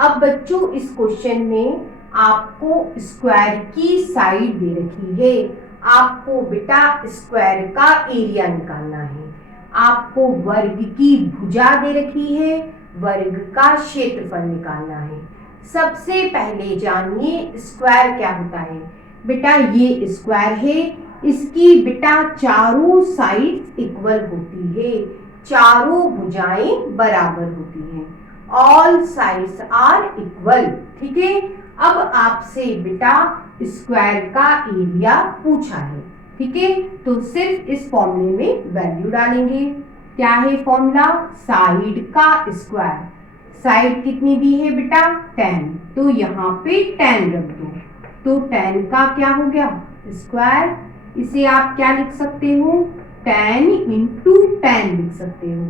अब बच्चों इस क्वेश्चन में आपको स्क्वायर की साइड दे रखी है। आपको बेटा स्क्वायर का एरिया निकालना है। आपको वर्ग की भुजा दे रखी है, वर्ग का क्षेत्रफल निकालना है। सबसे पहले जानिए स्क्वायर क्या होता है। बेटा ये स्क्वायर है, इसकी बेटा चारों साइड इक्वल होती है, चारों भुजाएं बराबर होती हैं। All sides are equal. ठीक है, अब आपसे बेटा स्क्वायर का एरिया पूछा है। ठीक है, तो सिर्फ इस फॉर्मूले में वैल्यू डालेंगे। क्या है फॉर्मूला? साइड का स्क्वायर। साइड कितनी दी है बेटा? 10, तो यहाँ पे 10 रख दो। तो 10 का क्या हो गया? स्क्वायर। इसे आप क्या लिख सकते हो? 10 इंटू 10 लिख सकते हो।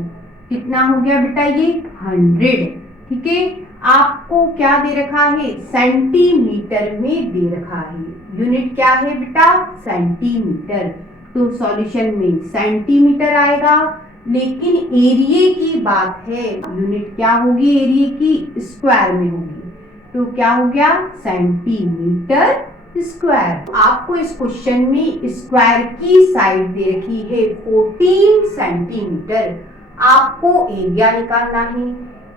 कितना हो गया बेटा? ये 100। ठीक है, आपको क्या दे रखा है? सेंटीमीटर में दे रखा है। यूनिट क्या है बेटा? सेंटीमीटर। तो सॉल्यूशन में सेंटीमीटर आएगा, लेकिन एरिया की बात है, यूनिट क्या होगी एरिया की? स्क्वायर में होगी। तो क्या हो गया? Centimetre square. आपको इस क्वेश्चन में स्क्वायर की साइड दे रखी है 14 सेंटीमीटर। आपको एरिया निकालना है।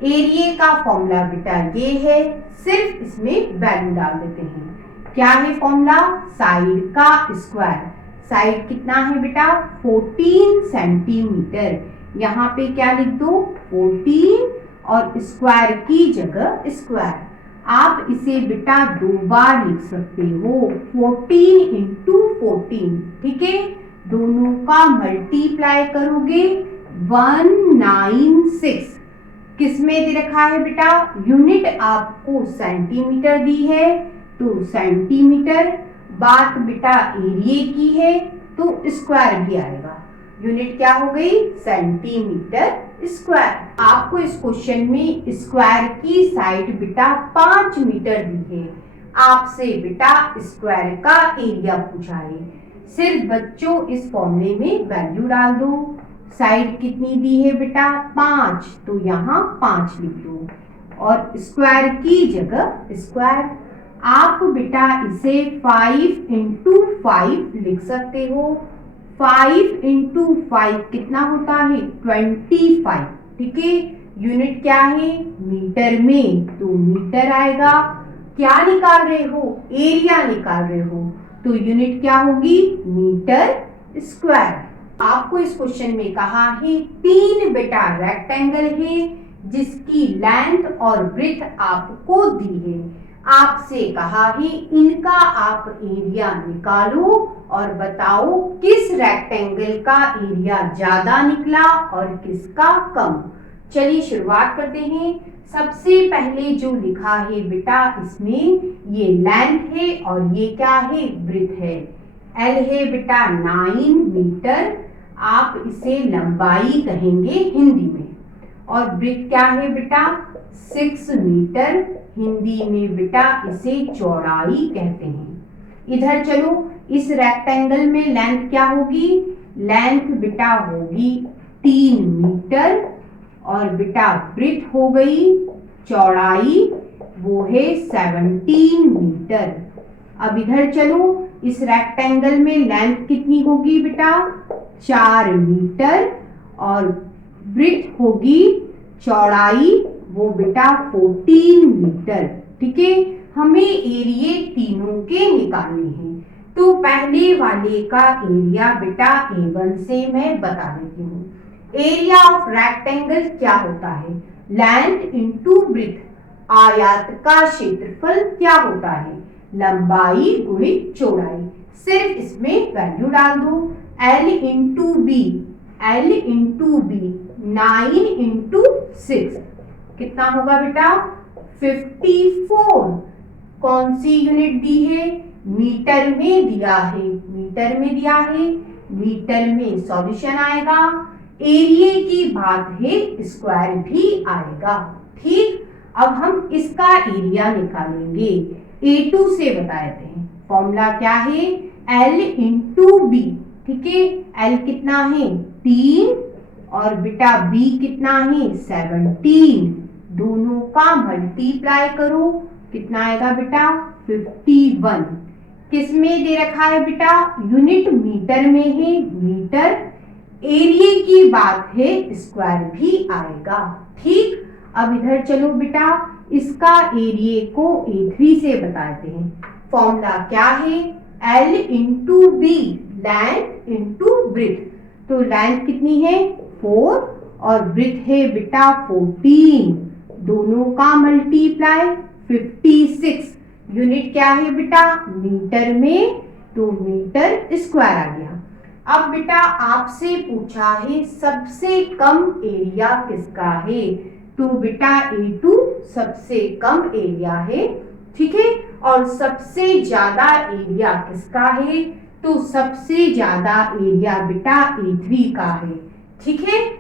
एरिया का फॉर्मूला बेटा ये है, सिर्फ इसमें वैल्यू डाल देते हैं। क्या है फॉर्मूला? साइड का स्क्वायर। साइड कितना है बेटा? 14 सेंटीमीटर। यहाँ पे क्या लिख दो? 14, और स्क्वायर की जगह स्क्वायर। आप इसे बेटा दो बार लिख सकते हो, 14 इंटू 14। ठीक है, दोनों का मल्टीप्लाई करोगे 196। किस में दे रखा है बेटा? यूनिट आपको सेंटीमीटर दी है, तो सेंटीमीटर। बात बेटा एरिया की है, तो स्क्वायर भी आएगा। यूनिट क्या हो गई? Centimetre square. आपको इस क्वेश्चन में स्क्वायर की साइड बेटा 5 मीटर दी है। आपसे बेटा स्क्वायर का एरिया पूछा है। सिर्फ बच्चों इस फॉर्मूले में वैल्यू डाल दो। साइड कितनी दी है बेटा? 5, तो यहाँ 5 लिख दो, और स्क्वायर की जगह स्क्वायर। आप बेटा इसे 5 इंटू 5 लिख सकते हो। 5 इंटू 5 कितना होता है? 25। ठीक है, यूनिट क्या है? मीटर में, तो मीटर आएगा। क्या निकाल रहे हो? एरिया निकाल रहे हो, तो यूनिट क्या होगी? Metre square. आपको इस क्वेश्चन में कहा है 3 बेटा रेक्टेंगल है, जिसकी लेंथ और ब्रेथ आपको दी है। आपसे कहा है इनका आप एरिया निकालो और बताओ किस रेक्टेंगल का एरिया ज्यादा निकला और किसका कम। चलिए शुरुआत करते हैं। सबसे पहले जो लिखा है बेटा, इसमें ये लेंथ है और ये क्या है? ब्रेथ है। एल है बेटा 9 मीटर, आप इसे लंबाई कहेंगे हिंदी में। और ब्रेथ क्या है बेटा? 6 मीटर, हिंदी में बेटा इसे चौड़ाई कहते हैं। इधर चलो, इस रेक्टेंगल में लेंथ क्या होगी? लेंथ बेटा होगी 3 मीटर, और बेटा ब्रेथ हो गई चौड़ाई, वो है 17 मीटर। अब इधर चलो, इस रेक्टेंगल में लेंथ कितनी होगी बेटा? 4 मीटर, और ब्रेथ होगी चौड़ाई, वो बेटा 14 मीटर। ठीक है, हमें एरिया तीनों के निकालने हैं। तो पहले वाले का एरिया बेटा A1 से मैं बता देती हूँ। एरिया ऑफ रेक्टेंगल क्या होता है? Length into breath. आयत का क्षेत्रफल क्या होता है? लंबाई गुणित चौड़ाई। सिर्फ इसमें वैल्यू डाल दो। L into B, L into B 9 into 6 कितना होगा बेटा? 54। कौन सी यूनिट दी है? मीटर में दिया है, मीटर में दिया है, मीटर में सॉल्यूशन आएगा। एरिया की बात है, स्क्वायर भी आएगा। ठीक, अब हम इसका एरिया निकालेंगे। A2 से बताते हैं। फॉर्मूला क्या है? L into B. ठीक है, L कितना है? 3, और बेटा B कितना है? 17। दोनों का मल्टीप्लाई करो, कितना आएगा बेटा 51। किस में दे रखा है बेटा, यूनिट मीटर में है, मीटर, एरिया की बात है, स्क्वायर भी आएगा। ठीक, अब इधर चलो बेटा, इसका एरिया को A3 से बताते हैं। फॉर्मूला क्या है, L into B, length into breadth. तो लेंथ कितनी है 4 और ब्रेथ है बेटा 14, दोनों का मल्टीप्लाई 56। यूनिट क्या है बेटा, मीटर में, तो मीटर स्क्वायर आ गया। अब बेटा आपसे पूछा है सबसे कम एरिया किसका है, तो बेटा A2 सबसे कम एरिया है। ठीक है, और सबसे ज्यादा एरिया किसका है, तो सबसे ज्यादा एरिया बेटा A3 का है। ठीक है,